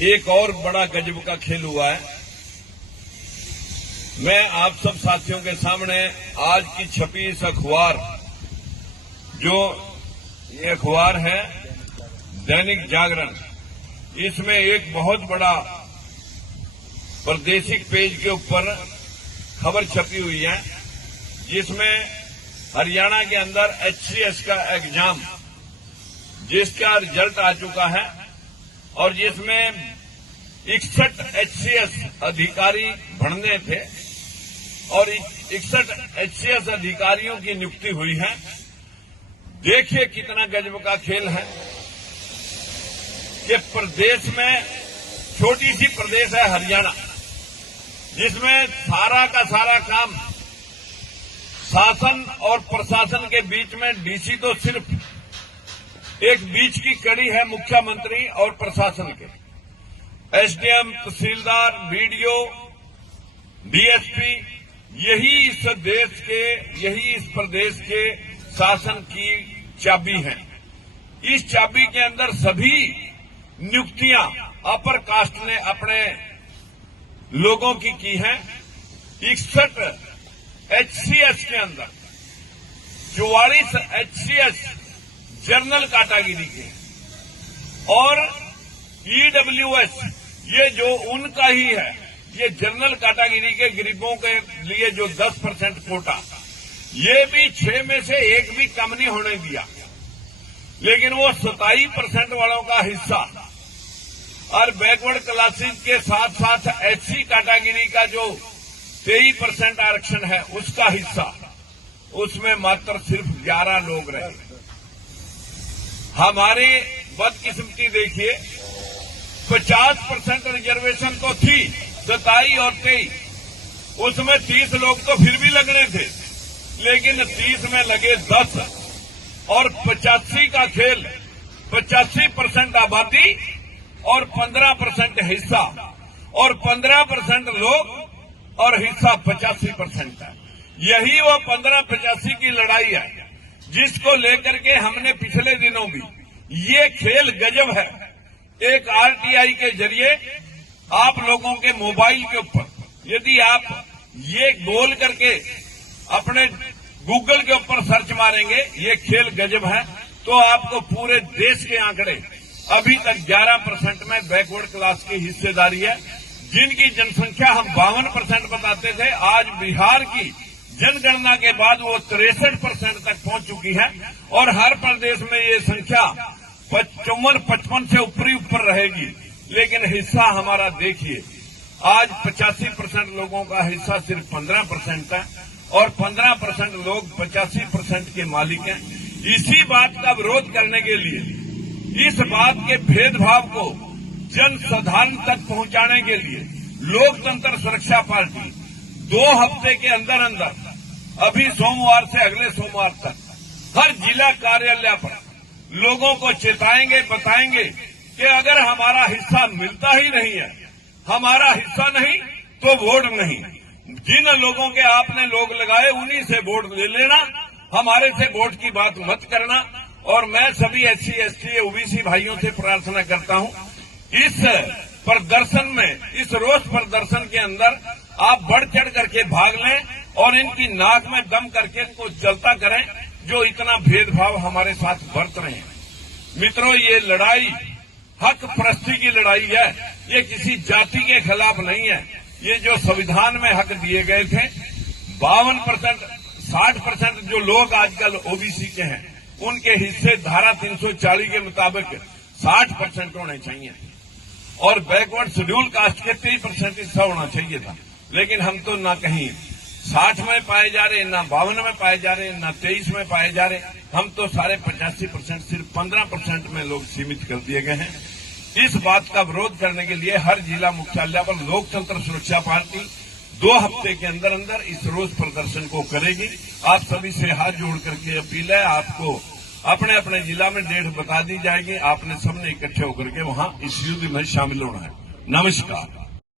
एक और बड़ा गजब का खेल हुआ है। मैं आप सब साथियों के सामने आज की छपी इस अखबार, जो ये अखबार है दैनिक जागरण, इसमें एक बहुत बड़ा प्रादेशिक पेज के ऊपर खबर छपी हुई है, जिसमें हरियाणा के अंदर HCS का एग्जाम, जिसका रिजल्ट आ चुका है और जिसमें 61 HCS अधिकारी भरने थे और 61 HCS अधिकारियों की नियुक्ति हुई है। देखिए कितना गजब का खेल है कि प्रदेश में, छोटी सी प्रदेश है हरियाणा, जिसमें सारा का सारा काम शासन और प्रशासन के बीच में डीसी तो सिर्फ एक बीच की कड़ी है मुख्यमंत्री और प्रशासन के। एसडीएम, तहसीलदार, बीडीओ, डीएसपी, यही इस देश के, यही इस प्रदेश के शासन की चाबी है। इस चाबी के अंदर सभी नियुक्तियां अपर कास्ट ने अपने लोगों की हैं। 61 HCS के अंदर 44 HCS जनरल कैटेगरी के और EWS, ये जो उनका ही है, ये जनरल कैटेगरी के गरीबों के लिए जो 10% कोटा, ये भी 6 में से एक भी कम नहीं होने दिया। लेकिन वो 27% वालों का हिस्सा और बैकवर्ड क्लासेस के साथ साथ SC कैटेगरी का जो 23% आरक्षण है, उसका हिस्सा, उसमें मात्र सिर्फ 11 लोग रहे। हमारी बदकिस्मती देखिए, 50% रिजर्वेशन तो थी 27 और 23, उसमें 30 लोग तो फिर भी लगने थे, लेकिन 30 में लगे 10 और 85 का खेल, 85% आबादी और 15% हिस्सा और 15% लोग और हिस्सा 85% है। यही वो 15-85 की लड़ाई है जिसको लेकर के हमने पिछले दिनों भी, ये खेल गजब है। एक RTI के जरिए आप लोगों के मोबाइल के ऊपर यदि आप ये गोल करके अपने गूगल के ऊपर सर्च मारेंगे, ये खेल गजब है, तो आपको पूरे देश के आंकड़े, अभी तक 11% में बैकवर्ड क्लास की हिस्सेदारी है, जिनकी जनसंख्या हम 52% बताते थे, आज बिहार की जनगणना के बाद वो 63% तक पहुंच चुकी है और हर प्रदेश में ये संख्या 54-55 से ऊपर रहेगी। लेकिन हिस्सा हमारा देखिए, आज 85% लोगों का हिस्सा सिर्फ 15% है और 15% लोग 85% के मालिक हैं। इसी बात का विरोध करने के लिए, इस बात के भेदभाव को जनसाधारण तक पहुंचाने के लिए लोकतंत्र सुरक्षा पार्टी 2 हफ्ते के अंदर अंदर, अभी सोमवार से अगले सोमवार तक, हर जिला कार्यालय पर लोगों को चेताएंगे, बताएंगे कि अगर हमारा हिस्सा मिलता ही नहीं है, हमारा हिस्सा नहीं तो वोट नहीं। जिन लोगों के आपने लोग लगाए उन्हीं से वोट ले लेना, हमारे से वोट की बात मत करना। और मैं सभी SC, ST, OBC भाइयों से प्रार्थना करता हूं, इस प्रदर्शन में, इस रोष प्रदर्शन के अंदर आप बढ़ चढ़ करके भाग लें और इनकी नाक में दम करके इनको जलता करें, जो इतना भेदभाव हमारे साथ बरत रहे हैं। मित्रों, ये लड़ाई हक परस्ती की लड़ाई है, ये किसी जाति के खिलाफ नहीं है। ये जो संविधान में हक दिए गए थे, 52%, 60% जो लोग आजकल OBC के हैं, उनके हिस्से धारा 340 के मुताबिक 60% होने चाहिए और बैकवर्ड शेड्यूल कास्ट के 30% हिस्सा होना चाहिए था। लेकिन हम तो ना कहीं 60 में पाए जा रहे, ना 52 में पाए जा रहे, ना 23 में पाए जा रहे, हम तो सारे 85%, सिर्फ 15% में लोग सीमित कर दिए गए हैं। इस बात का विरोध करने के लिए हर जिला मुख्यालय पर लोकतंत्र सुरक्षा पार्टी 2 हफ्ते के अंदर अंदर इस रोष प्रदर्शन को करेगी। आप सभी से हाथ जोड़ करके अपील है, आपको अपने अपने जिला में डेट बता दी जाएगी, आपने सबने इकट्ठे होकर के वहां इस युद्ध में शामिल होना है। नमस्कार।